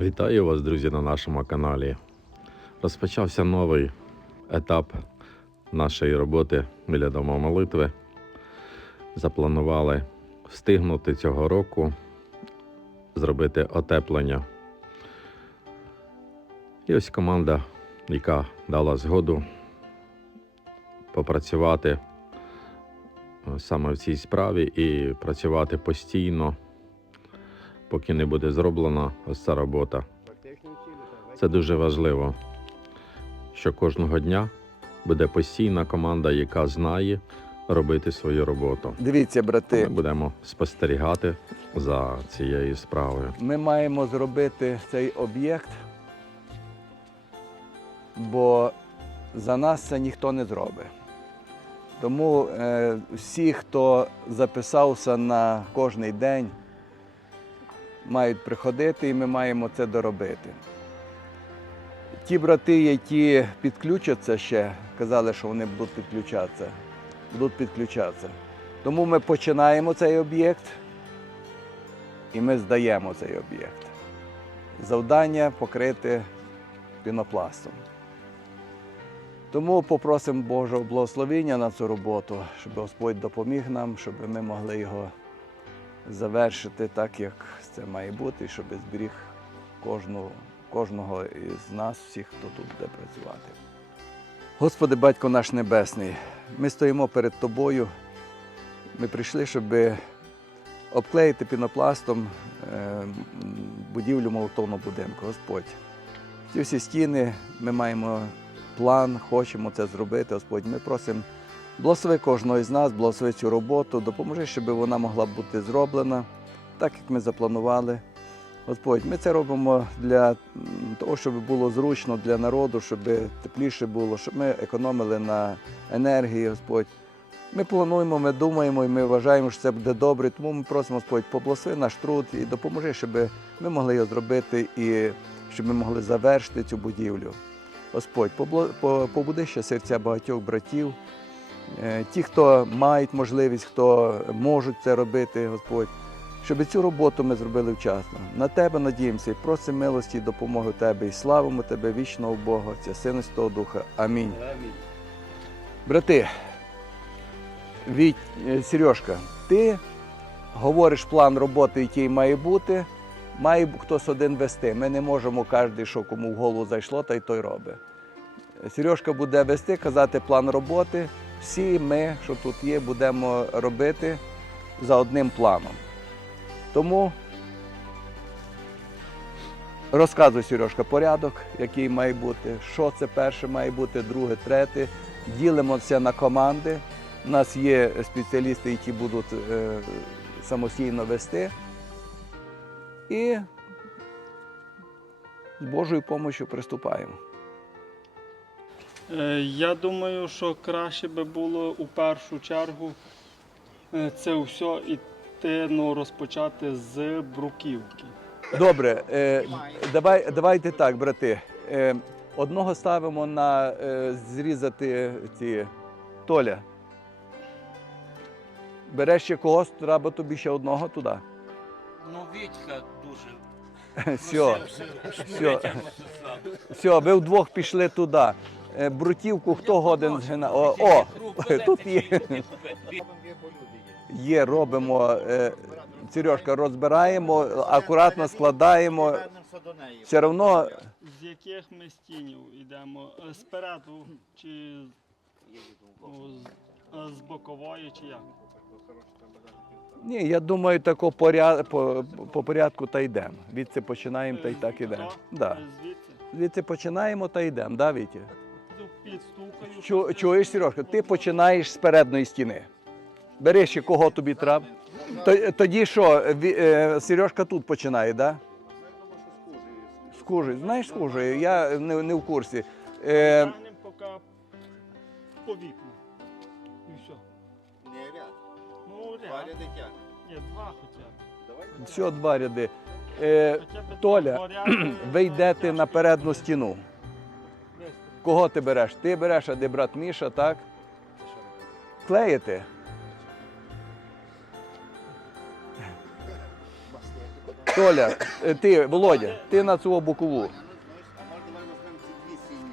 Вітаю вас, друзі, на нашому каналі. Розпочався новий етап нашої роботи біля Дому молитви. Запланували встигнути цього року зробити отеплення. І ось команда, яка дала згоду попрацювати е, саме в цій справі і працювати постійно, поки не буде зроблена ось ця робота. Це дуже важливо, що кожного дня буде постійна команда, яка знає робити свою роботу. Дивіться, брати, Ми будемо спостерігати за цією справою. ми маємо зробити цей об'єкт, бо за нас це ніхто не зробить. Тому е, всі, хто записався на кожний день, мають приходити і ми маємо це доробити. Ті брати, які підключаться ще, казали, що вони будуть підключатися, будуть підключатися. Тому ми починаємо цей об'єкт і ми здаємо цей об'єкт. Завдання покрити пінопластом. Тому попросимо Божого благословення на цю роботу, щоб Господь допоміг нам, щоб ми могли його завершити так, як це має бути, щоб зберіг кожного, кожного із нас, всіх, хто тут буде працювати. Господи, Батько наш Небесний, ми стоїмо перед Тобою. Ми прийшли, щоб обклеїти пінопластом е, будівлю молотовного будинку. Господь. Ці всі стіни ми маємо план, хочемо це зробити. Господь. Ми просимо благослови кожного з нас, благослови цю роботу, допоможи, щоб вона могла бути зроблена так, як ми запланували. Господь, ми це робимо для того, щоб було зручно для народу, щоб тепліше було, щоб ми економили на енергії, Господь. Ми плануємо, ми думаємо і ми вважаємо, що це буде добре. Тому ми просимо Господь, поблагослови наш труд і допоможи, щоб ми могли його зробити і щоб ми могли завершити цю будівлю. Господь, побуди ще серця багатьох братів, е, ті, хто мають можливість, хто можуть це робити, Господь, щоб цю роботу ми зробили вчасно. На тебе надіємося і просимо милості і допомоги Тебе, і славимо Тебе вічного Бога, Отця, Сина Святого Духа. Амінь. Брати, Віть, е, Сережка, ти говориш план роботи, який має бути, має хтось один вести. Ми не можемо кожен, що кому в голову зайшло, та й той робить. Сережка буде вести, казати план роботи. Всі ми, що тут є, будемо робити за одним планом. Тому розказуй, Сережка, порядок, який має бути, що це перше має бути, друге, третє. Ділимося на команди. У нас є спеціалісти, які будуть е, самостійно вести. І з Божою допомогою приступаємо. Е, Я думаю, що краще би було у першу чергу е, це все іти ну, розпочати з бруківки. Добре, е, давай, давайте так, брати. Е, одного ставимо на е, зрізати ці Толя. Береш ще когось, треба тобі ще одного туди. Ну, Вітька дуже. Все, все, все, ви вдвох пішли туди. Е, Брутівку хто годен згина? О, о, тут є. Є, робимо. е, Сережка, розбираємо, акуратно складаємо. Все одно З яких ми стінів йдемо? Е, Спереду чи з, е, з бокової, чи як? Ні, я думаю, тако поряд, по, по порядку та йдемо. Відси починаємо та й так ідемо. Хто? Да. Е, Звідси? Звідси починаємо та йдемо, да, Вітя? Ну, Чу, чуєш, Сережка, ти починаєш з передньої стіни. Бери ще кого тобі треба. Тоді що, е, Сережка тут починає, так? Да? З. Знаєш з? Я не, не в курсі. Е, Тягнемо поки по вікну. І все. Не ряд. Ну, ряд. Два ряди тягне. Ні, два хоча б. все, два ряди. Е, Хоча б Толя, ряди, ви йдете на передню стіну. Кого ти береш? Ти береш, а де брат Міша, так? Клеїти. Толя, е, ти, Володя, ти на цю бокову.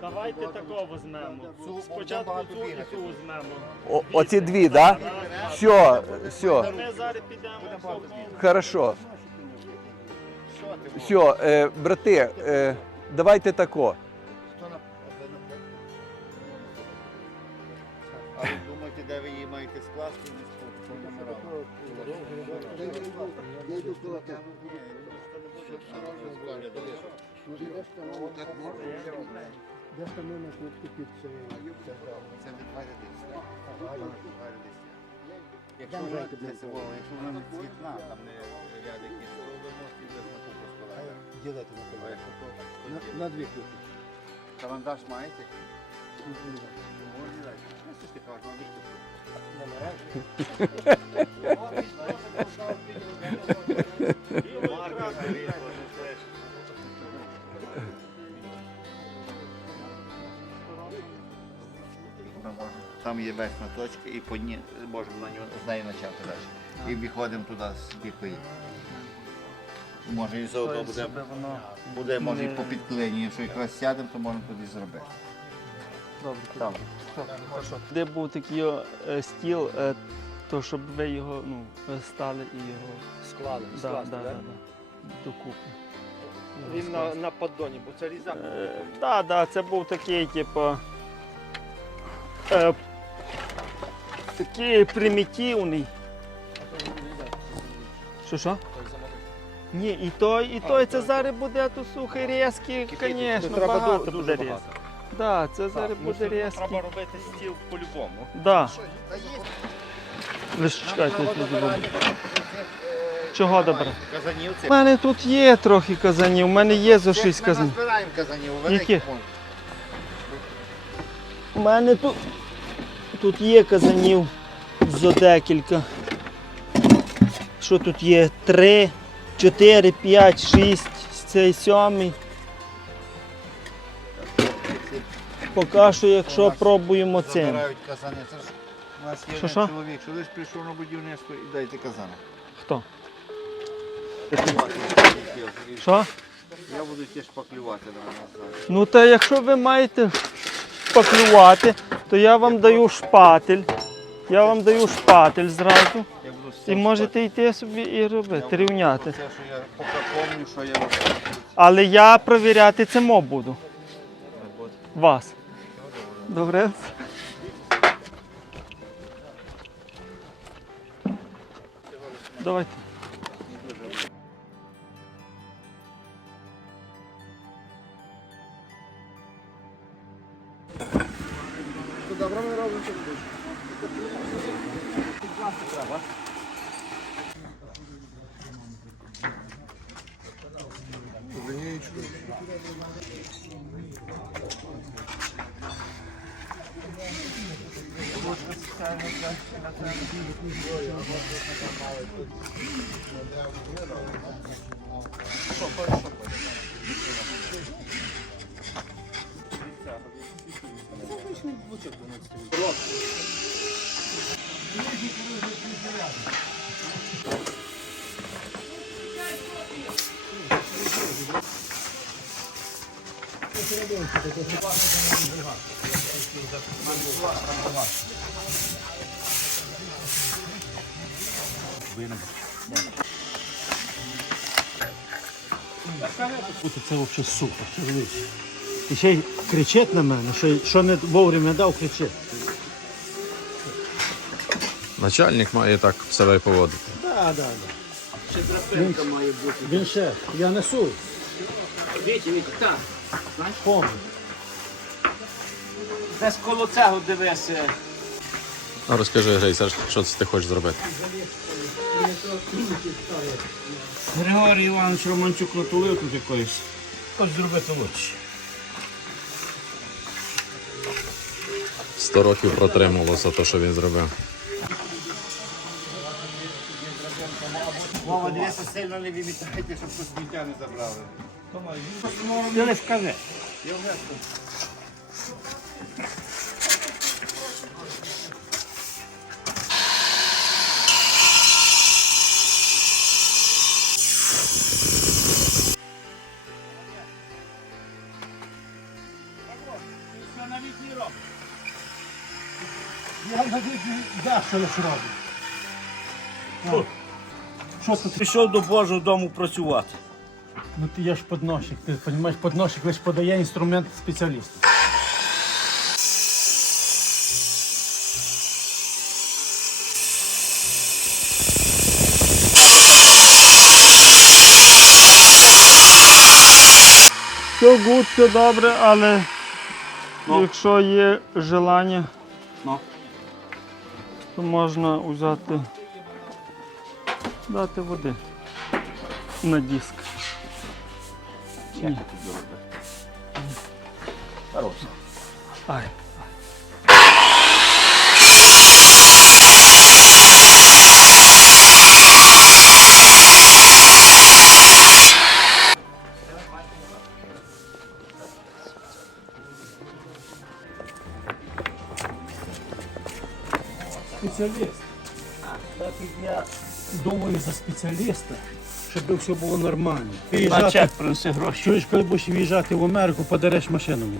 Давайте такого візьмемо. Спочатку цю і цю візьмемо. О, оці дві, так? Да? Все, все, Ми зараз підемо. в хорошо. Все, е, брати, е, давайте тако. Думаєте, де ви її маєте скласти? Ні, по номерам. Це від Варядиці. Якщо вона це село, якщо вона не цвітна, там не ряд якийсь, то ви можете без на купу складати. Ділити на на дві купи. Карандаш маєте? Можна дати. Там є верхня точка і по ній можемо на нього з неї почати далі. І виходимо туди з дікої. Може і заодно буде, буде може і по підклині. Якщо якраз сядемо, то можна туди зробити. Там. Де був такий е, стіл, е, то щоб ви його ну, е, стали і його Склали, да, скласти, да, да? да, докупи. Він на, на поддоні, бо це різак. Е, да, да, це був такий, типу. Е, такий примітивний. Що що? Ні, і той, і той це зараз буде то сухий різкий, звісно, треба багато буде різкий. Да, це зараз буде різкий. Треба робити стіл по-любому. Да. Лише чекайте, я тут зроблю. Чого добре? Казанів У мене тут є трохи казанів, у мене є за 6 ми казанів. назбираємо казанів, Які? великий фонд. У мене тут, тут є казанів зо декілька. Що тут є? Три, чотири, п'ять, шість, цей сьомий. Поки що, якщо пробуємо цим. Забирають казани. Це ж у нас є Що, один що? чоловік, що лише прийшов на будівництво і дайте казани. Хто? Що? Я буду ті шпаклювати на. Ну та якщо ви маєте шпаклювати, то я вам даю шпатель. Я вам даю шпатель зразу. Я буду І можете йти собі і робити, рівняти. Це, що я поки пам'ятаю, що я роблю. Але я провіряти це мо буду. Вас. Добре? Давайте. Бути це взагалі супер. дивись. І ще й кричить на мене, що, що не вовремя дав, кричить. Начальник має так себе поводити. Так, так, так. Він, він ще, я несу. Вітя, Вітя, так. Помню. Десь коло цього дивися. Розкажи, Грейся, що це ти хочеш зробити? Григорій Іванович Романчук натулив тут якоїсь. Хоч зробити лучше. Сто років протримувалося те, що він зробив. Вова, дивися, сильно не вимітайте, щоб тут сміття не забрали. Ти лиш. Я що я ж роблю. Що тут? Пішов до Божого дому працювати. Ну ти я ж подносчик, ти розумієш, подносчик лише подає інструмент спеціалісту. Все гуд, все добре, але якщо є желання, Ну. То можна взяти, дати води на диск. Ні. Ай. Спеціаліст. Так як я думаю за спеціаліста, щоб все було нормально. На Виїжджати, чек принеси гроші. чуєш, коли будеш виїжджати в Америку, подариш машину мені.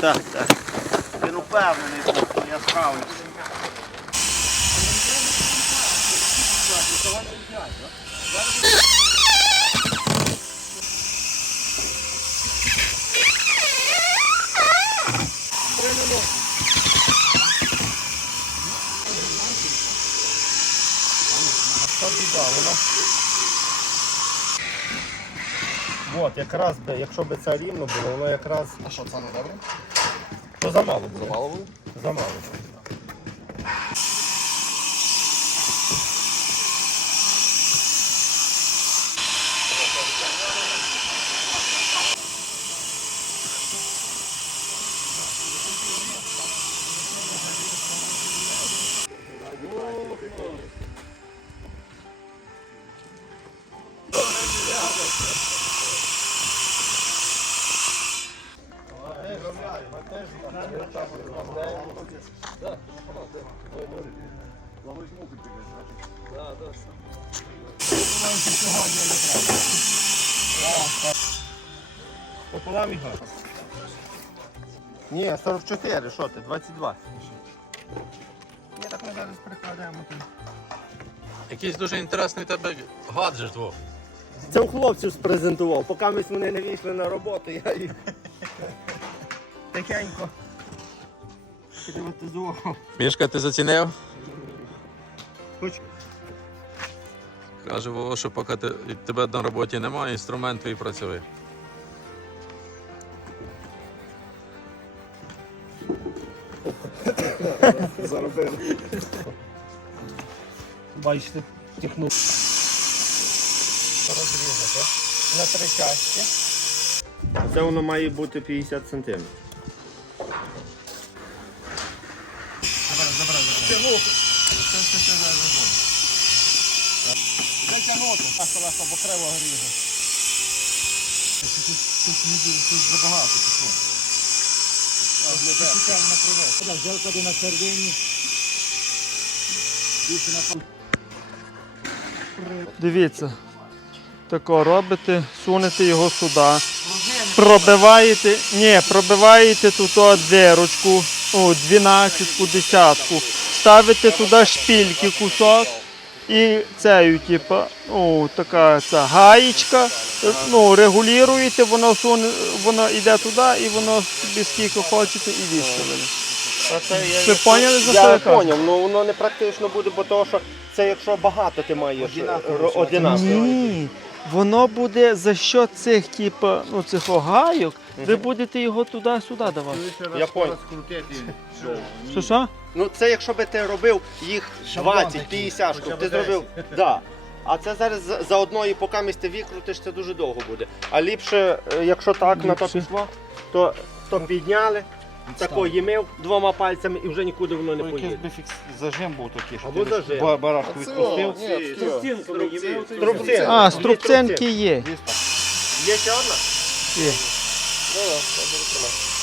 Так, так, так. Він упевнений, що я справлюся. От, якраз би, якщо б це рівно було, воно якраз. А що, це не добре? То замало було. Замало було? Замало було. Пополам його. Ні, 44, що ти, 22. Ні, так ми зараз прикладаємо. Якийсь дуже інтересний тебе гаджет. Вов. Це у хлопців спрезентував, поки ми вони не вийшли на роботу, я їх тихенько приватизував. Мішка, ти зацінив? Хоч. Каже Вова, що поки ти, тебе на роботі немає, інструмент твій працює. Бачите, технологія. На три часті. Це воно має бути 50 сантиметрів. Затягнути, так легко, бо криво гріже. Тут не дуже, тут забагато пішло. Коли на середині. На пол- Дивіться, тако робите, сунете його сюди, пробиваєте, ні, пробиваєте тут дирочку, о, 12 десятку, ставите туди шпильки кусок і цею, типу, о, така ця гаєчка, ну, регулюєте, воно суне, воно йде туди і воно собі скільки хочете і виставили. Ви поняли, за що я Я кажу? поняв, ну воно не практично буде, бо того, що це якщо багато ти маєш ро- одинаково. Ні, воно буде за що цих, типу, ну, цих огайок, ви будете його туди-сюди давати. Я поняв. Що що? Ну це якщо би ти робив їх 20-50 штук, ти зробив. Да. А це зараз за- за одної, поки місце викрутиш, це дуже довго буде. А ліпше, е, якщо так на то Ліпше. пішло, то, то підняли, тако їмив двома пальцями і вже нікуди воно не Якийсь поїде. би фікс зажим був такий, що Або ти зажим. ба- барашку відпустив. Трубцинками їмив. Трубцин. А, струбцинки є. Є ще одна? Є.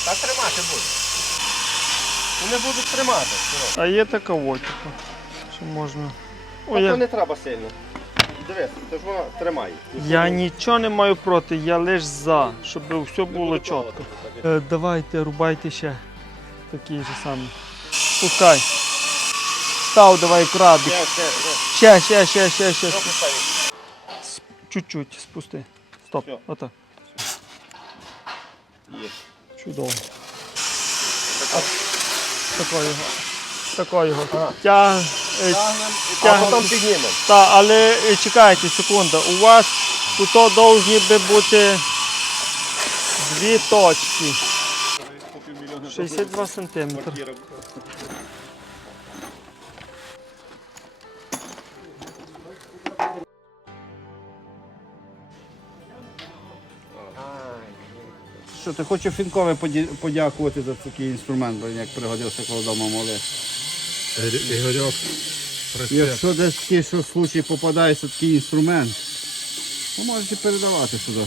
Так тримати буде. Вони будуть тримати. А є така вот, типу, що можна. О, Тобто я, не треба сильно. Дивись, то ж вона тримає. я нічого не маю проти, я лише за, щоб все було чітко. Е, давайте, рубайте ще такий же самий. Пускай. Став давай крабик. Ще, ще, ще. Ще, ще, ще, ще. Трохи ставить. Чуть-чуть, спусти. Стоп. Всьо. Отак. Є. Чудово. Такого його. Такого його. Тяг... е, А потім піднімемо. Та, але е, чекайте, секунду. У вас тут повинні би бути дві точки. 62 сантиметри. Що ти хочеш Фінкове поді- подякувати за такий інструмент, бо як пригодився коли вдома моли. Ігорьок, Якщо десь такий що случай попадається такий інструмент, то можете передавати сюди.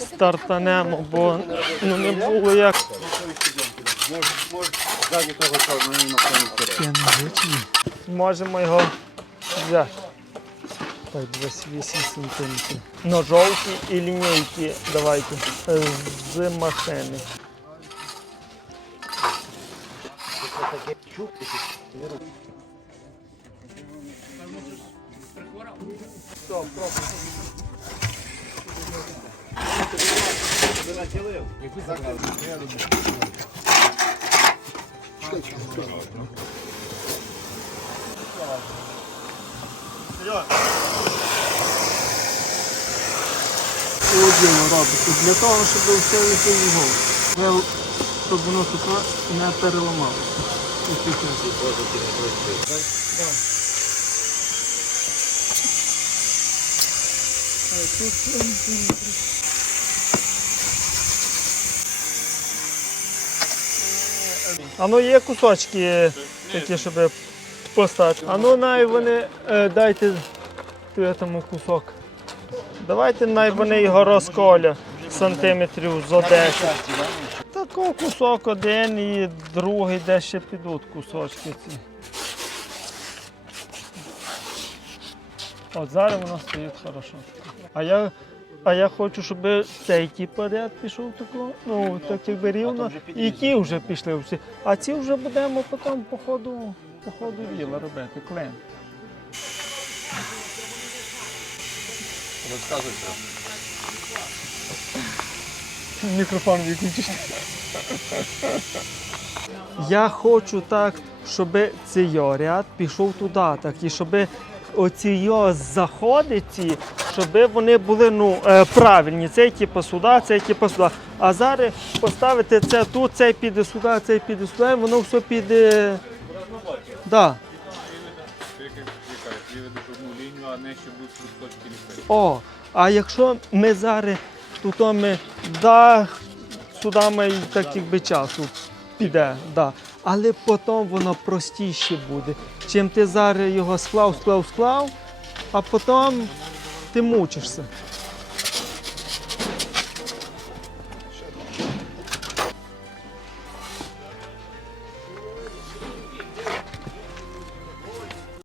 Стартанемо, бо ну, не було як. Можемо його взяти. Так, 28 сантиметрів. Ножовки і лінійки давайте з машини. Холодильно робиться для того, щоб все його. Щоб воно тут не переламалося. А ну є кусочки такі, щоб поставити. А ну най вони е, дайте тому кусок. Давайте най вони його розколя сантиметрів зо 10. Такий кусок один і другий, де ще підуть кусочки ці. От зараз воно стоїть хорошо. А я, а я хочу, щоб цей типу ряд пішов тако, ну так якби рівно. І ті вже пішли всі. А ці вже будемо потім по ходу, по ходу діла робити, клен. Мікрофон виключиш. Я хочу так, щоб цей ряд пішов туди, так, і щоб оці заходи, ці, щоб вони були ну, е, правильні. Цей типу сюди, цей типу сюди. А зараз поставити це тут, цей піде сюди, цей піде сюди, і воно все піде. Да. О, а якщо ми зараз тут ми да, сюди ми так якби часу піде, да. але потім воно простіше буде. Чим ти зараз його склав, склав, склав, а потім ти мучишся.